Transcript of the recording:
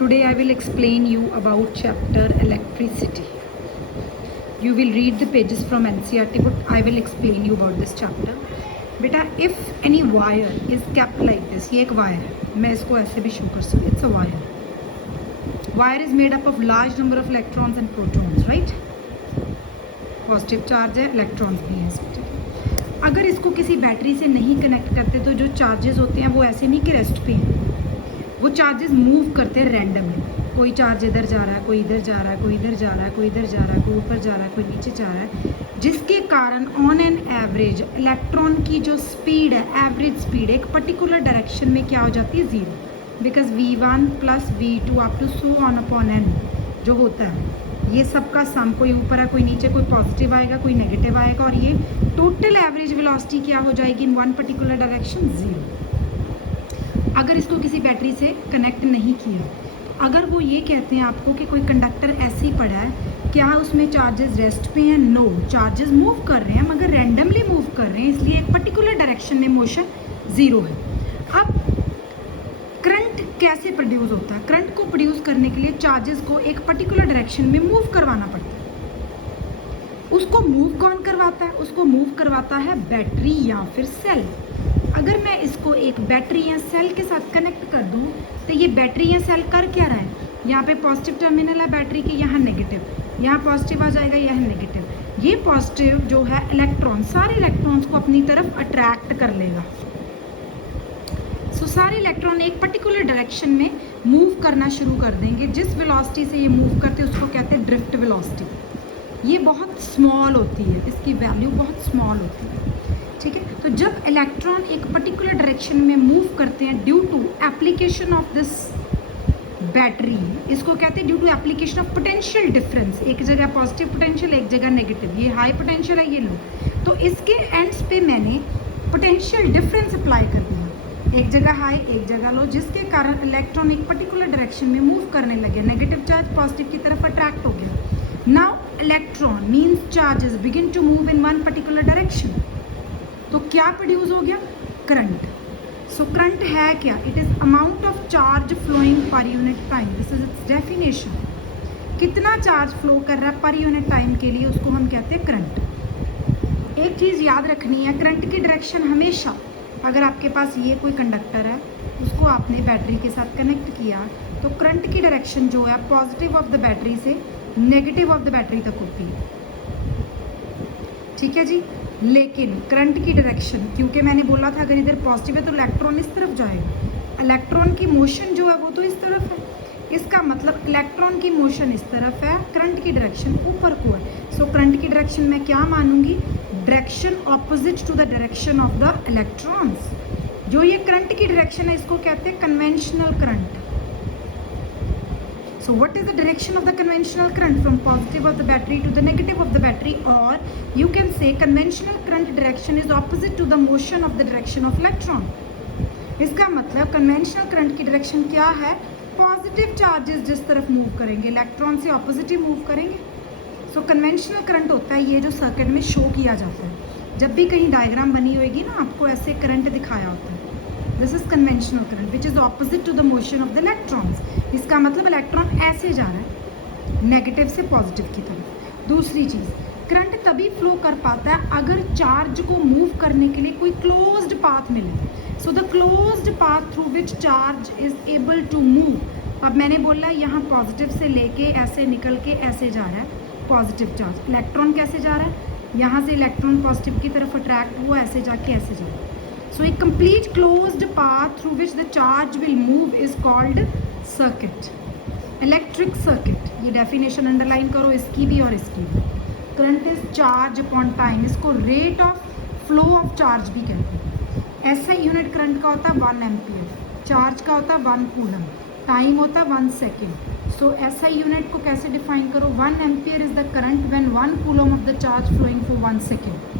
Today I will explain you about chapter electricity. You will read the pages from NCERT, but I will explain you about this chapter. बेटा, if any wire is kept like this, ये एक wire है, मैं इसको ऐसे भी show कर सकती, it's a wire. Wire is made up of large number of electrons and protons, right? Positive charge है, इलेक्ट्रॉन्स भी हैं इसमें. अगर इसको किसी बैटरी से नहीं कनेक्ट करते तो जो चार्जेस होते हैं वो ऐसे नहीं कि रेस्ट पे हैं, वो चार्जेस मूव करते हैं रैंडमली. कोई चार्ज इधर जा रहा है, कोई इधर जा रहा है, कोई इधर जा रहा है, कोई इधर जा रहा है, कोई ऊपर जा रहा है, कोई नीचे जा रहा है, जिसके कारण ऑन एन एवरेज इलेक्ट्रॉन की जो स्पीड है, एवरेज स्पीड एक पर्टिकुलर डायरेक्शन में क्या हो जाती है, zero. Because V1 plus V2 up to so on upon n जो होता है, ये सबका सम, कोई ऊपर है कोई नीचे, कोई पॉजिटिव आएगा कोई नेगेटिव आएगा, और ये टोटल एवरेज वेलोसिटी क्या हो जाएगी इन वन पर्टिकुलर डायरेक्शन, ज़ीरो. अगर इसको किसी बैटरी से कनेक्ट नहीं किया, अगर वो ये कहते हैं आपको कि कोई कंडक्टर ऐसे ही पड़ा है, क्या उसमें चार्जेस रेस्ट पे हैं? नो, चार्जेस मूव कर रहे हैं मगर रैंडमली मूव कर रहे हैं, इसलिए एक पर्टिकुलर डायरेक्शन में मोशन ज़ीरो है. अब करंट कैसे प्रोड्यूस होता है? करंट को प्रोड्यूस करने के लिए चार्जेस को एक पर्टिकुलर डायरेक्शन में मूव करवाना पड़ता है. उसको मूव कौन करवाता है? उसको मूव करवाता है बैटरी या फिर सेल. अगर मैं इसको एक बैटरी या सेल के साथ कनेक्ट कर दूं तो ये बैटरी या सेल कर क्या रहा है, यहाँ पे पॉजिटिव टर्मिनल है बैटरी के, यहाँ नेगेटिव, यहाँ पॉजिटिव आ जाएगा, यहाँ नेगेटिव. ये पॉजिटिव जो है इलेक्ट्रॉन, सारे इलेक्ट्रॉन्स को अपनी तरफ अट्रैक्ट कर लेगा. सारे इलेक्ट्रॉन एक पर्टिकुलर डायरेक्शन में मूव करना शुरू कर देंगे. जिस वेलोसिटी से ये मूव करते हैं उसको कहते हैं ड्रिफ्ट वेलोसिटी. ये बहुत स्मॉल होती है, इसकी वैल्यू बहुत स्मॉल होती है, ठीक है. तो जब इलेक्ट्रॉन एक पर्टिकुलर डायरेक्शन में मूव करते हैं due to application of this battery, इसको कहते हैं due to application of potential difference. एक जगह पॉजिटिव पोटेंशियल, एक जगह नेगेटिव, ये हाई पोटेंशियल है, ये लो. तो इसके एंड्स पे मैंने पोटेंशियल डिफरेंस अप्लाई कर दिया, एक जगह हाई एक जगह लो, जिसके कारण इलेक्ट्रॉन एक पर्टिकुलर डायरेक्शन में मूव करने लगे. नेगेटिव चार्ज पॉजिटिव की तरफ अट्रैक्ट हो गया. Now electron means charges begin to move in one particular direction. तो क्या प्रोड्यूस हो गया? करंट. सो करंट है क्या? It is amount of charge flowing per unit time. This is its definition. कितना चार्ज फ्लो कर रहा है पर यूनिट टाइम के लिए, उसको हम कहते हैं करंट. एक चीज़ याद रखनी है, करंट की डायरेक्शन हमेशा, अगर आपके पास ये कोई कंडक्टर है, उसको आपने बैटरी के साथ कनेक्ट किया, तो करंट की डायरेक्शन जो है पॉजिटिव ऑफ द बैटरी से नेगेटिव ऑफ द बैटरी तक होती है, ठीक है जी. लेकिन करंट की डायरेक्शन, क्योंकि मैंने बोला था अगर इधर पॉजिटिव है तो इलेक्ट्रॉन इस तरफ जाएगा, इलेक्ट्रॉन की मोशन जो है वो तो इस तरफ है, इसका मतलब इलेक्ट्रॉन की मोशन इस तरफ है, करंट की डायरेक्शन ऊपर को है. सो करंट की डायरेक्शन मैं क्या मानूंगी? Direction opposite to the direction of the electrons. जो ये करंट की डायरेक्शन है इसको कहते हैं conventional current. So what is the direction of the conventional current? From positive of the battery to the negative of the battery, और you can say conventional current direction is opposite to the motion of the direction of electron. इसका मतलब conventional current की direction क्या है? Positive charges जिस तरफ move करेंगे electron से ऑपोजिट ही मूव करेंगे. सो कन्वेंशनल करंट होता है ये जो सर्किट में शो किया जाता है. जब भी कहीं डायग्राम बनी होगी ना, आपको ऐसे करंट दिखाया होता है. This is conventional current which is opposite to the motion of the electrons. इसका मतलब इलेक्ट्रॉन ऐसे जा रहा है नेगेटिव से पॉजिटिव की तरफ. दूसरी चीज़, करंट तभी फ्लो कर पाता है अगर चार्ज को मूव करने के लिए कोई क्लोज्ड पाथ मिले. So the closed path through which charge is able to move. अब मैंने बोला यहाँ पॉजिटिव से लेके ऐसे निकल के ऐसे जा रहा है पॉजिटिव चार्ज. इलेक्ट्रॉन कैसे जा रहा है? यहाँ से इलेक्ट्रॉन पॉजिटिव की तरफ अट्रैक्ट हुआ, ऐसे जाके ऐसे जा रहा है. So a complete closed path through which the charge will move is called circuit, electric circuit. ये डेफिनेशन अंडरलाइन करो, इसकी भी और इसकी भी. Current is charge upon time. इसको rate of flow of charge भी कहते हैं. ऐसा यूनिट करंट का होता है 1 एम्पियर, चार्ज का होता है 1 कूलम, टाइम होता है 1 सेकेंड. सो ऐसा यूनिट को कैसे डिफाइन करो? 1 ampere is the current when 1 coulomb of the charge flowing for 1 second.